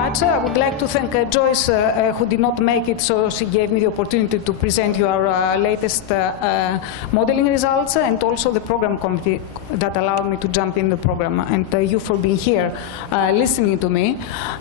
much. I would like to thank Joyce, who did not make it, so she gave me the opportunity to present you our latest modeling results, and also the program committee that allowed me to jump in the program, and you for being here listening to me.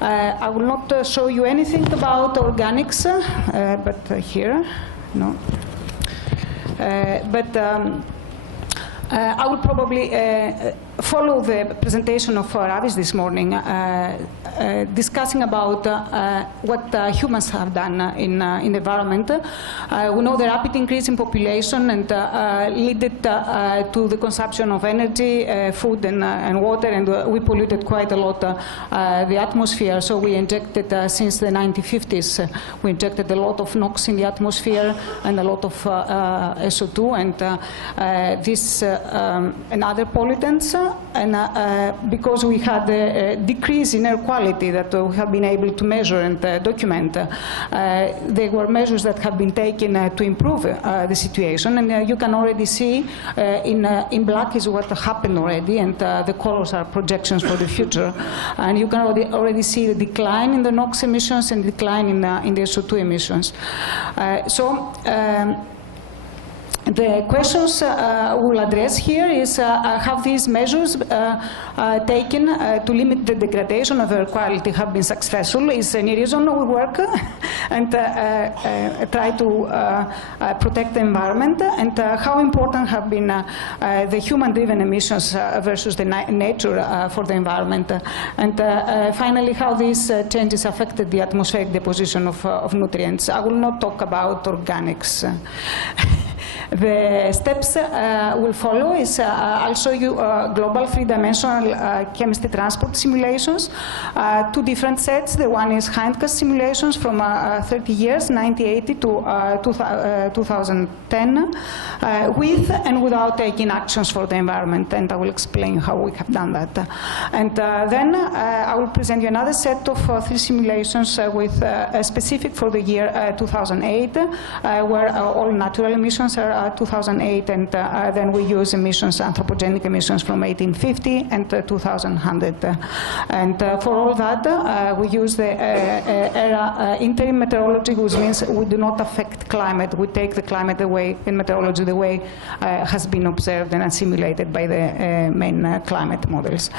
I will not show you anything about organics, but here, no. I will probably follow the presentation of Ravis this morning, discussing about what humans have done in the environment. We know the rapid increase in population and led to the consumption of energy, food, and water, and we polluted quite a lot the atmosphere. So we injected, since the 1950s, we injected a lot of NOx in the atmosphere and a lot of SO2 and this and other pollutants. And because we had a decrease in air quality that we have been able to measure and document, there were measures that have been taken to improve the situation. And you can already see in black is what happened already, and the colors are projections for the future. And you can already see the decline in the NOx emissions and decline in the SO2 emissions. The questions we'll address here is, have these measures taken to limit the degradation of air quality have been successful? Is any reason we work and try to protect the environment? And how important have been the human-driven emissions versus the nature for the environment? And finally, how these changes affected the atmospheric deposition of nutrients. I will not talk about organics. The steps we'll follow is I'll show you global three-dimensional chemistry transport simulations, two different sets. The one is hindcast simulations from 30 years, 1980 to 2010, with and without taking actions for the environment, and I will explain how we have done that. And then I will present you another set of three simulations with specific for the year 2008, where all natural emissions are 2008, and then we use emissions, anthropogenic emissions from 1850 and 2100. And for all that, we use the interim meteorology, which means we do not affect climate. We take the climate away in meteorology the way has been observed and assimilated by the main climate models.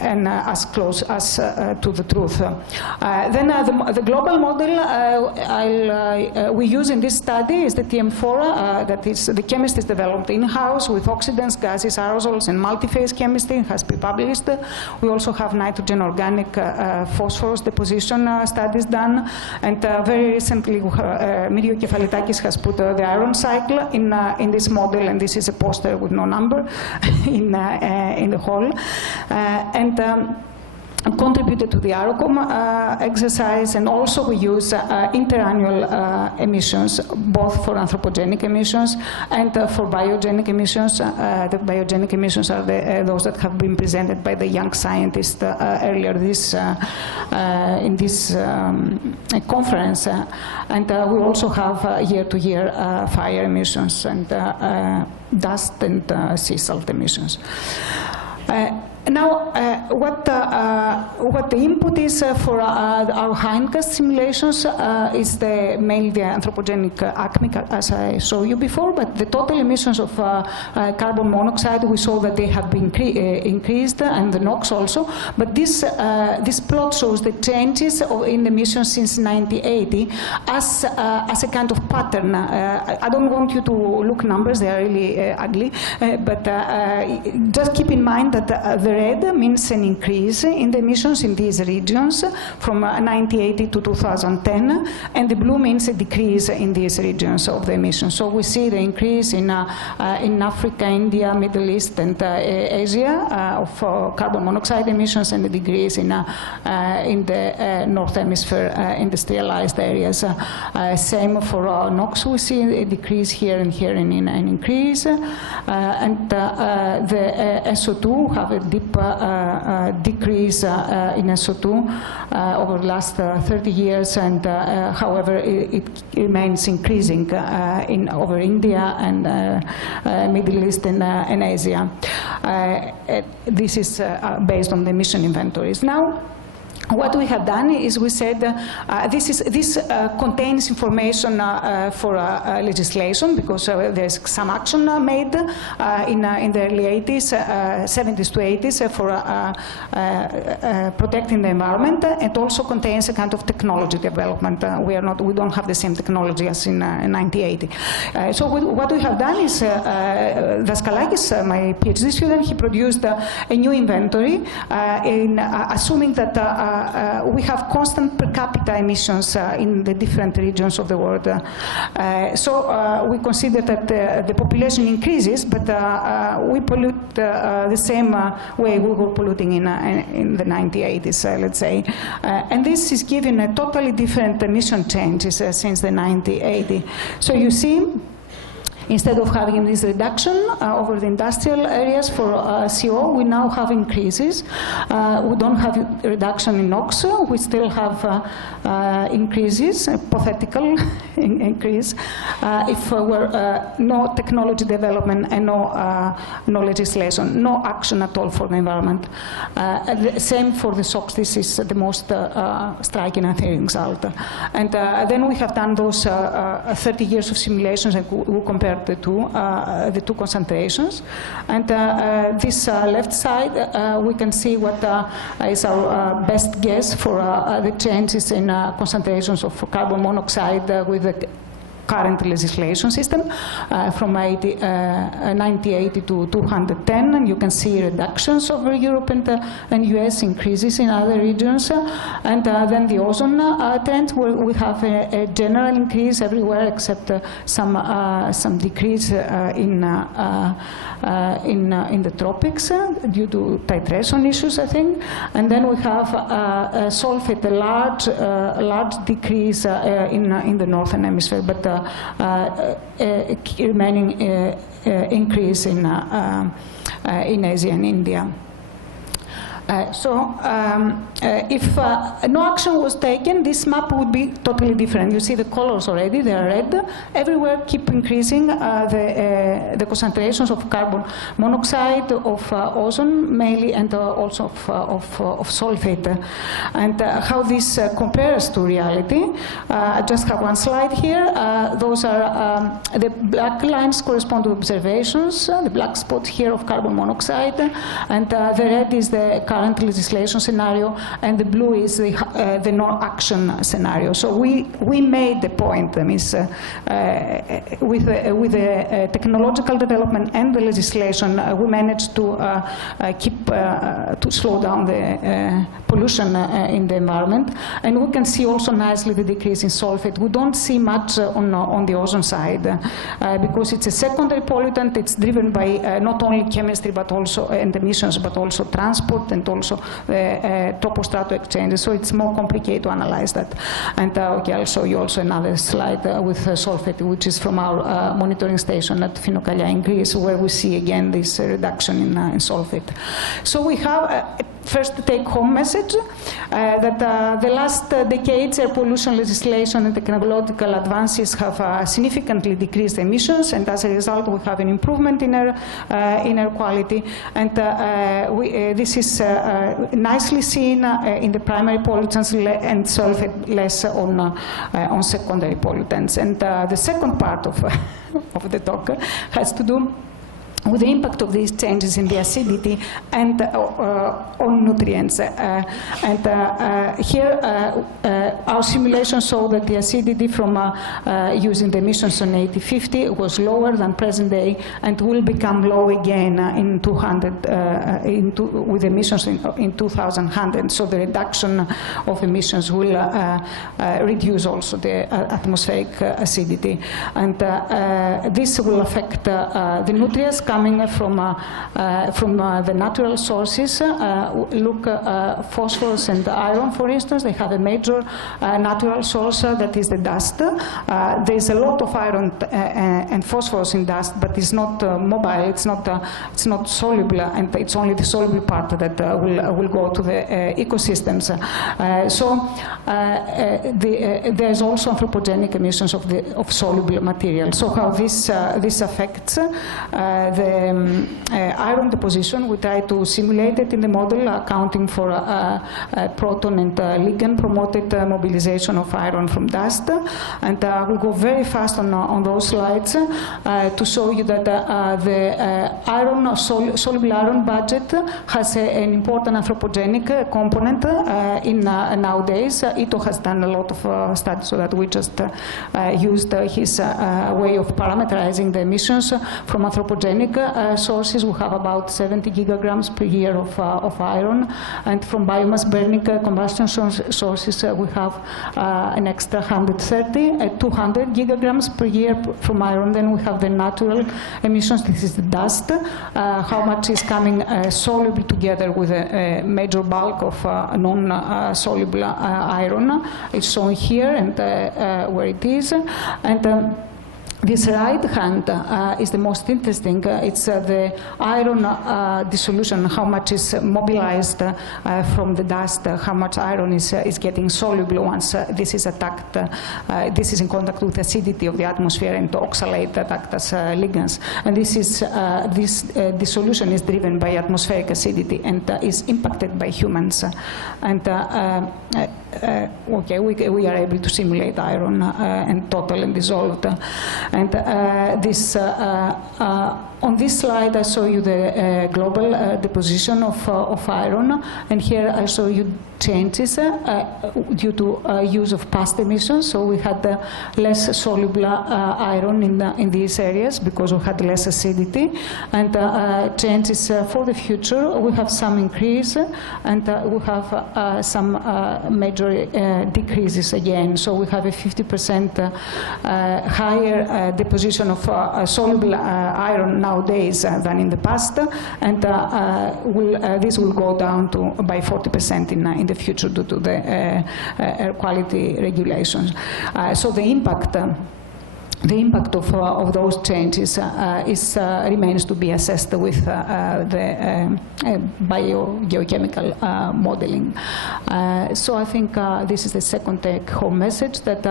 And as close as to the truth. Then the global model we use in this study is the TM4, that is the chemist is developed in-house with oxidants, gases, aerosols, and multi-phase chemistry. It has been published. We also have nitrogen organic phosphorus deposition studies done. And very recently, Mirio Kefalitakis has put the iron cycle in this model, and this is a poster with no number in the hall. And contributed to the AROCOM exercise, and also we use interannual emissions, both for anthropogenic emissions and for biogenic emissions. The biogenic emissions are those that have been presented by the young scientist earlier in this conference. And we also have year-to-year fire emissions and dust and sea salt emissions. Now, what the input is for our hindcast simulations is mainly the anthropogenic ACME, as I showed you before, but the total emissions of carbon monoxide, we saw that they have been increased, and the NOx also. But this plot shows the changes in emissions since 1980 as a kind of pattern. I don't want you to look numbers, they are really ugly, but just keep in mind that the red means an increase in the emissions in these regions from 1980 to 2010, and the blue means a decrease in these regions of the emissions. So we see the increase in Africa, India, Middle East, and Asia of carbon monoxide emissions, and a decrease in the North Hemisphere industrialized areas. Same for NOx, we see a decrease here and here, and an increase. And the SO2 have a deep decrease in SO2 over the last 30 years, and however, it remains increasing over India and Middle East and Asia. This is based on the emission inventories. Now, what we have done is we said this contains information for legislation, because there's some action made in the early 80s, 70s to 80s for protecting the environment, and also contains a kind of technology development. We don't have the same technology as in 1980. So what we have done is Daskalakis, my PhD student, he produced a new inventory in assuming that we have constant per capita emissions in the different regions of the world. So we consider that the population increases, but we pollute the same way we were polluting in the 1980s, let's say. And this is giving a totally different emission changes since the 1980s. So you see, instead of having this reduction over the industrial areas for CO, we now have increases. We don't have a reduction in NOx. We still have increases, a pathetical increase, if were no technology development and no legislation, no action at all for the environment. Same for the SOx. This is the most striking, I think, result. And then we have done those 30 years of simulations, and we compared the two concentrations. And this left side, we can see what is our best guess for the changes in concentrations of carbon monoxide with the current legislation system from 1980 to 210, and you can see reductions over Europe and US, increases in other regions, and then the ozone trend, where we have a general increase everywhere except some decrease in the tropics due to titration issues, I think, and then we have sulfate, a large decrease in the northern hemisphere, but remaining increase in Asia and India. If no action was taken, this map would be totally different. You see the colors already, they are red. Everywhere keep increasing the concentrations of carbon monoxide, of ozone mainly, and also of sulfate. And how this compares to reality, I just have one slide here. Those are, the black lines correspond to observations, the black spot here of carbon monoxide, and the red is the current legislation scenario, and the blue is the no-action scenario. So we made the point, with the technological development and the legislation, we managed to to slow down the pollution in the environment, and we can see also nicely the decrease in sulfate. We don't see much on the ozone side because it's a secondary pollutant. It's driven by not only chemistry but also and emissions, but also transport and also topostrato exchanges. So it's more complicated to analyze that. And okay, I'll show you also another slide with sulfate, which is from our monitoring station at Finokalia in Greece, where we see again this reduction in sulfate. So we have first take-home message that the last decades air pollution legislation and technological advances have significantly decreased emissions, and as a result we have an improvement in air quality, and this is nicely seen in the primary pollutants and sulfate less on secondary pollutants. And the second part of the talk has to do with the impact of these changes in the acidity and on nutrients. Here our simulations show that the acidity from using the emissions on 8050 was lower than present day and will become low again in 200 with emissions in 2100. So the reduction of emissions will reduce also the atmospheric acidity, and this will affect the nutrients coming from the natural sources. Look, phosphorus and iron, for instance, they have a major natural source that is the dust. There is a lot of iron and phosphorus in dust, but it's not mobile. It's not soluble, and it's only the soluble part that will go to the ecosystems. There's also anthropogenic emissions of soluble material. So how this affects the iron deposition, we try to simulate it in the model, accounting for proton and ligand promoted mobilization of iron from dust. And we'll go very fast on those slides to show you that the soluble iron budget has an important anthropogenic component in nowadays. Ito has done a lot of studies, so that we just used his way of parameterizing the emissions from anthropogenic sources. We have about 70 gigagrams per year of iron, and from biomass burning combustion sources we have an extra 130, 200 gigagrams per year from iron. Then we have the natural emissions. This is the dust, how much is coming solubly together with a major bulk of non-soluble iron. It's shown here and where it is. And this right hand is the most interesting. It's the iron dissolution, how much is mobilized from the dust, how much iron is getting soluble once this is attacked. This is in contact with acidity of the atmosphere, and oxalate that act as ligands. And this dissolution is driven by atmospheric acidity and is impacted by humans. And okay, we are able to simulate iron and total and dissolved. And on this slide, I show you the global deposition of iron, and here I show you changes due to use of past emissions. So we had less soluble iron in these areas because we had less acidity, and changes for the future. We have some increase, and we have some major decreases again. So we have a 50% higher deposition of soluble iron nowadays than in the past, and this will go down to by 40% in the future due to the air quality regulations. So the impact of those changes remains to be assessed with the biogeochemical modeling. So I think this is the second take-home message, that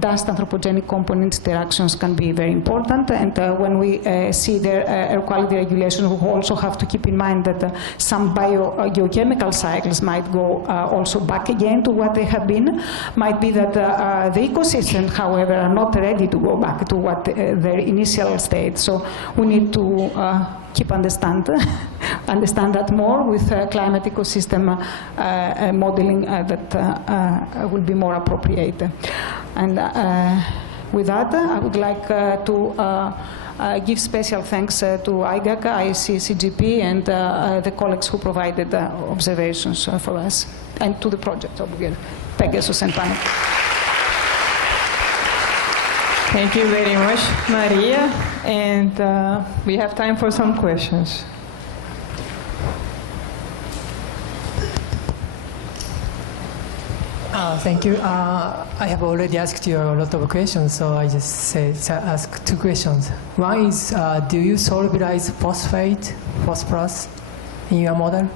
dust anthropogenic component interactions can be very important. And when we see the air quality regulations, we also have to keep in mind that some biogeochemical cycles might go also back again to what they have been. Might be that the ecosystems, however, are not ready to go back to what their initial state. So we need to keep understand that more with climate ecosystem modeling that will be more appropriate. And with that, I would like to give special thanks to IGAC&iCACGP and the colleagues who provided observations for us, and to the project of Pegasus and Panic. Thank you very much, Maria. And we have time for some questions. Thank you. I have already asked you a lot of questions, so I just ask two questions. One is, do you solubilize phosphorus in your model?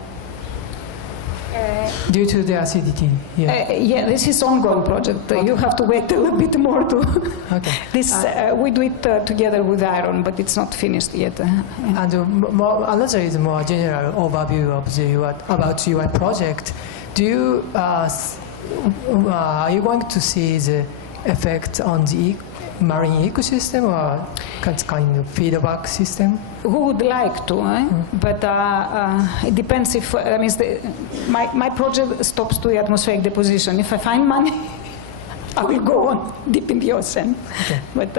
Due to the acidity, yeah, this is ongoing project. Okay. You have to wait a little bit more to. Okay. This we do it together with iron, but it's not finished yet. And another is more general overview of about your project. Do you are you going to see the effect on the marine ecosystem, or kind of feedback system? Who would like to, But it depends if, that means my project stops to the atmospheric deposition. If I find money, I will go on deep in the ocean. Okay. But